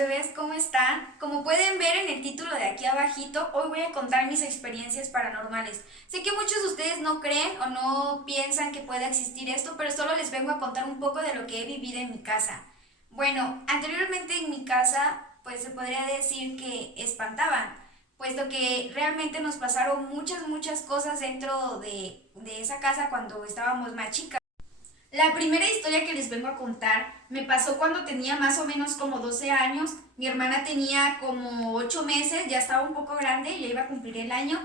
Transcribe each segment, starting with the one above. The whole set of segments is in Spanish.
bebés, ¿cómo están? Como pueden ver en el título de aquí abajito, hoy voy a contar mis experiencias paranormales. Sé que muchos de ustedes no creen o no piensan que pueda existir esto, pero solo les vengo a contar un poco de lo que he vivido en mi casa. Bueno, anteriormente en mi casa, pues se podría decir que espantaban, puesto que realmente nos pasaron muchas cosas dentro de esa casa cuando estábamos más chicas. La primera historia que les vengo a contar me pasó cuando tenía más o menos como 12 años. Mi hermana tenía como 8 meses, ya estaba un poco grande, ya iba a cumplir el año.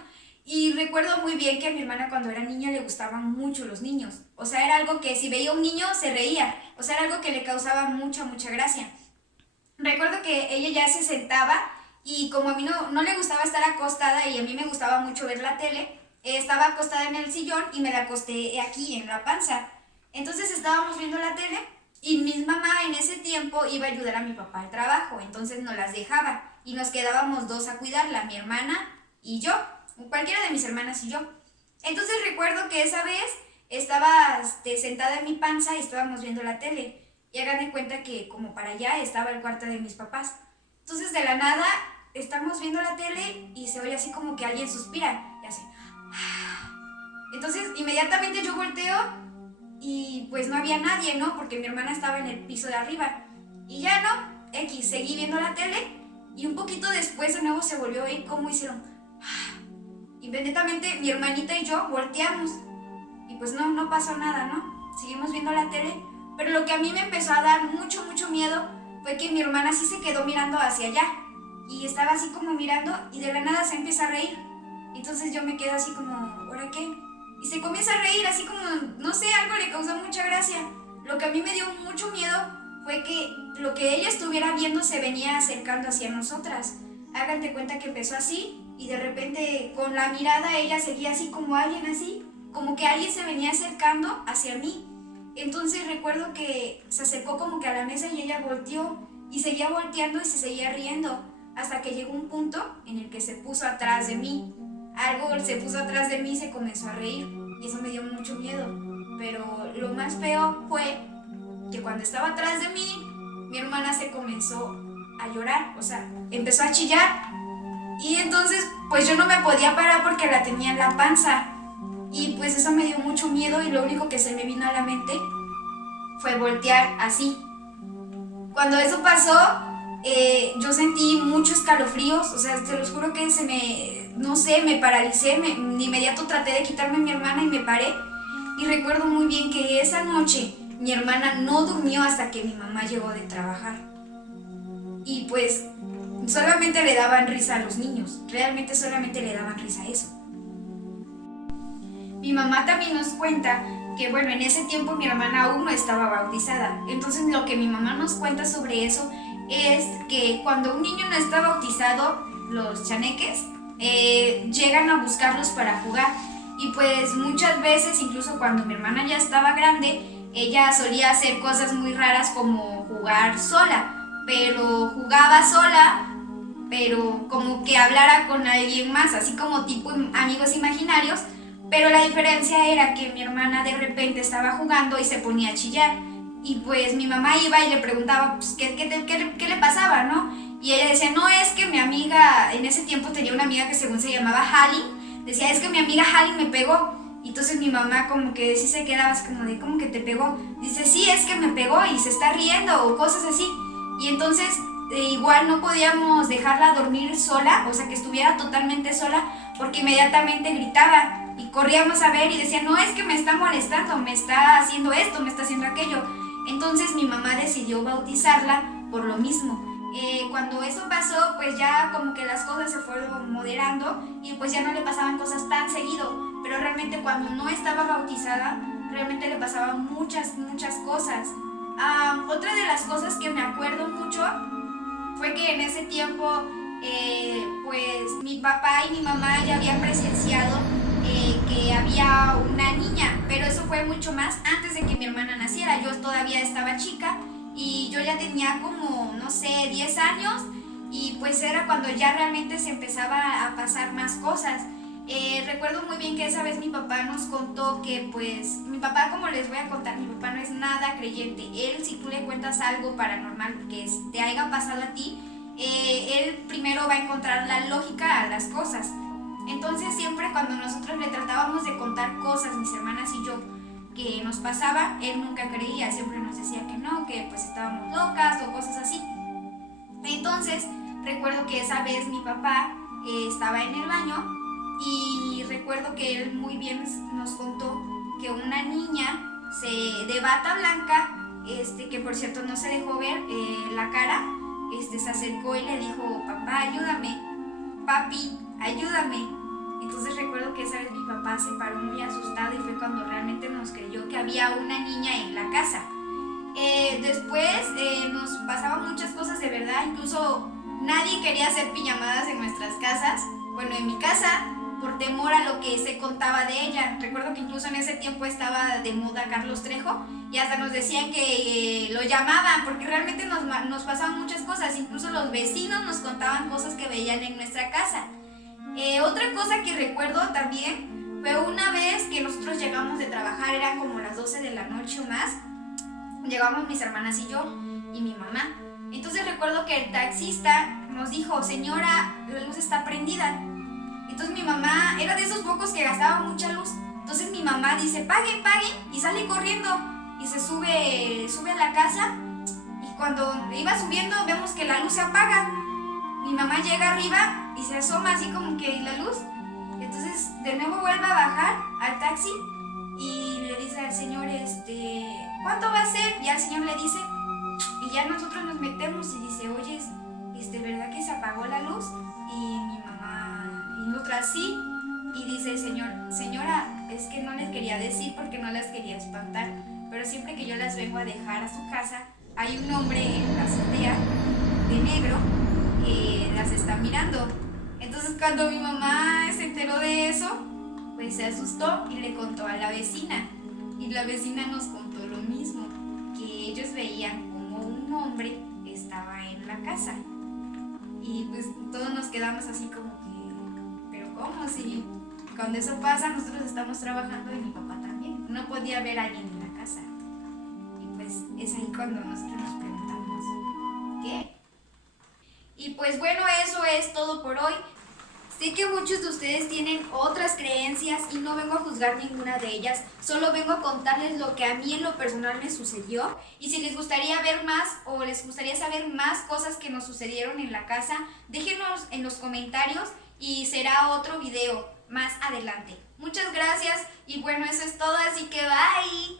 Y recuerdo muy bien que a mi hermana cuando era niña le gustaban mucho los niños. O sea, era algo que si veía un niño se reía. O sea, era algo que le causaba mucha gracia. Recuerdo que ella ya se sentaba y como a mí no le gustaba estar acostada y a mí me gustaba mucho ver la tele, estaba acostada en el sillón y me la acosté aquí en la panza. Entonces estábamos viendo la tele y mi mamá en ese tiempo iba a ayudar a mi papá al trabajo, entonces nos las dejaba y nos quedábamos dos a cuidarla, mi hermana y yo, cualquiera de mis hermanas y yo. Entonces recuerdo que esa vez estaba sentada en mi panza y estábamos viendo la tele y hagan de cuenta que como para allá estaba el cuarto de mis papás. Entonces de la nada estamos viendo la tele y se oye así como que alguien suspira y así. Entonces inmediatamente yo volteo y pues no había nadie, ¿no? Porque mi hermana estaba en el piso de arriba. Y ya no, seguí viendo la tele y un poquito después de nuevo se volvió a oír cómo hicieron. Inmediatamente mi hermanita y yo volteamos y pues no pasó nada, ¿no? Seguimos viendo la tele, pero lo que a mí me empezó a dar mucho miedo fue que mi hermana sí se quedó mirando hacia allá y estaba así como mirando y de la nada se empieza a reír. Entonces yo me quedo así como, ¿ahora qué? Y se comienza a reír así como, no sé, algo le causó mucha gracia. Lo que a mí me dio mucho miedo fue que lo que ella estuviera viendo se venía acercando hacia nosotras. Háganse cuenta que empezó así y de repente con la mirada ella seguía así como alguien así, como que alguien se venía acercando hacia mí. Entonces recuerdo que se acercó como que a la mesa y ella volteó y seguía volteando y se seguía riendo hasta que llegó un punto en el que se puso atrás de mí. Algo se puso atrás de mí y se comenzó a reír y eso me dio mucho miedo. Pero lo más feo fue que cuando estaba atrás de mí, mi hermana se comenzó a llorar, o sea, empezó a chillar y entonces pues yo no me podía parar porque la tenía en la panza y pues eso me dio mucho miedo y lo único que se me vino a la mente fue voltear así. Cuando eso pasó, yo sentí muchos escalofríos, o sea, te los juro que no sé, me paralicé, de inmediato traté de quitarme a mi hermana y me paré. Y recuerdo muy bien que esa noche mi hermana no durmió hasta que mi mamá llegó de trabajar. Y pues solamente le daban risa a los niños, realmente solamente le daban risa a eso. Mi mamá también nos cuenta que bueno, en ese tiempo mi hermana aún no estaba bautizada. Entonces lo que mi mamá nos cuenta sobre eso es que cuando un niño no está bautizado, los chaneques llegan a buscarlos para jugar. Y pues muchas veces, incluso cuando mi hermana ya estaba grande, ella solía hacer cosas muy raras como jugar sola. Pero jugaba sola, pero como que hablara con alguien más, así como tipo amigos imaginarios. Pero la diferencia era que mi hermana de repente estaba jugando y se ponía a chillar. Y pues mi mamá iba y le preguntaba pues, qué le pasaba, ¿no? Y ella decía, no, es que mi amiga, en ese tiempo tenía una amiga que según se llamaba Hallie, decía, es que mi amiga Hallie me pegó. Y entonces mi mamá como que sí se quedaba así como de, ¿cómo que te pegó? Dice, sí, es que me pegó y se está riendo o cosas así. Y entonces igual no podíamos dejarla dormir sola, o sea, que estuviera totalmente sola, porque inmediatamente gritaba y corríamos a ver y decía, no, es que me está molestando, me está haciendo esto, me está haciendo aquello. Entonces mi mamá decidió bautizarla por lo mismo. Cuando eso pasó, pues ya como que las cosas se fueron moderando y pues ya no le pasaban cosas tan seguido, pero realmente cuando no estaba bautizada, realmente le pasaban muchas cosas. Otra de las cosas que me acuerdo mucho fue que en ese tiempo pues mi papá y mi mamá ya habían presenciado que había una niña, pero eso fue mucho más antes de que mi hermana naciera. Yo todavía estaba chica y yo ya tenía como, no sé, 10 años y pues era cuando ya realmente se empezaba a pasar más cosas. Recuerdo muy bien que esa vez mi papá nos contó que pues mi papá, como les voy a contar, mi papá no es nada creyente. Él, si tú le cuentas algo paranormal que te haya pasado a ti, él primero va a encontrar la lógica a las cosas. Entonces siempre cuando nosotros le tratábamos de contar cosas, mis hermanas y yo, que nos pasaba, él nunca creía, siempre nos decía que no, que pues estábamos locas o cosas así. Entonces recuerdo que esa vez mi papá estaba en el baño y recuerdo que él muy bien nos contó que una niña de bata blanca, que por cierto no se dejó ver la cara, se acercó y le dijo: papá, ayúdame, papi, ayúdame. Entonces recuerdo que esa vez mi papá se paró muy asustado y fue cuando realmente nos creyó que había una niña en la casa. Después nos pasaban muchas cosas de verdad, incluso nadie quería hacer pijamadas en nuestras casas, bueno, en mi casa, por temor a lo que se contaba de ella. Recuerdo que incluso en ese tiempo estaba de moda Carlos Trejo y hasta nos decían que lo llamaban porque realmente nos pasaban muchas cosas, incluso los vecinos nos contaban cosas que veían en nuestra casa. Otra cosa que recuerdo también fue una vez que nosotros llegamos de trabajar, eran como las 12 de la noche o más, llegamos mis hermanas y yo y mi mamá. Entonces recuerdo que el taxista nos dijo: señora, la luz está prendida. Entonces mi mamá era de esos pocos que gastaba mucha luz. Entonces mi mamá dice: paguen, paguen, y sale corriendo y se sube a la casa, y cuando iba subiendo vemos que la luz se apaga. Mi mamá llega arriba y se asoma así como que la luz. Entonces de nuevo vuelve a bajar al taxi y le dice al señor: ¿cuánto va a ser? Y al señor le dice, y ya nosotros nos metemos y dice: oye, ¿verdad que se apagó la luz? Y mi mamá y nosotras sí. Y dice el señor: señora, es que no les quería decir porque no las quería espantar, pero siempre que yo las vengo a dejar a su casa, hay un hombre en la azotea de negro que las está mirando. Entonces cuando mi mamá se enteró de eso, pues se asustó y le contó a la vecina. Y la vecina nos contó lo mismo, que ellos veían como un hombre estaba en la casa. Y pues todos nos quedamos así como que, ¿pero cómo? Si cuando eso pasa nosotros estamos trabajando y mi papá también. No podía ver a alguien en la casa. Y pues es ahí cuando nosotros nos preguntamos, ¿qué? Y pues bueno, eso es todo por hoy. Sé que muchos de ustedes tienen otras creencias y no vengo a juzgar ninguna de ellas, solo vengo a contarles lo que a mí en lo personal me sucedió, y si les gustaría ver más o les gustaría saber más cosas que nos sucedieron en la casa, déjenos en los comentarios y será otro video más adelante. Muchas gracias y bueno, eso es todo, así que bye.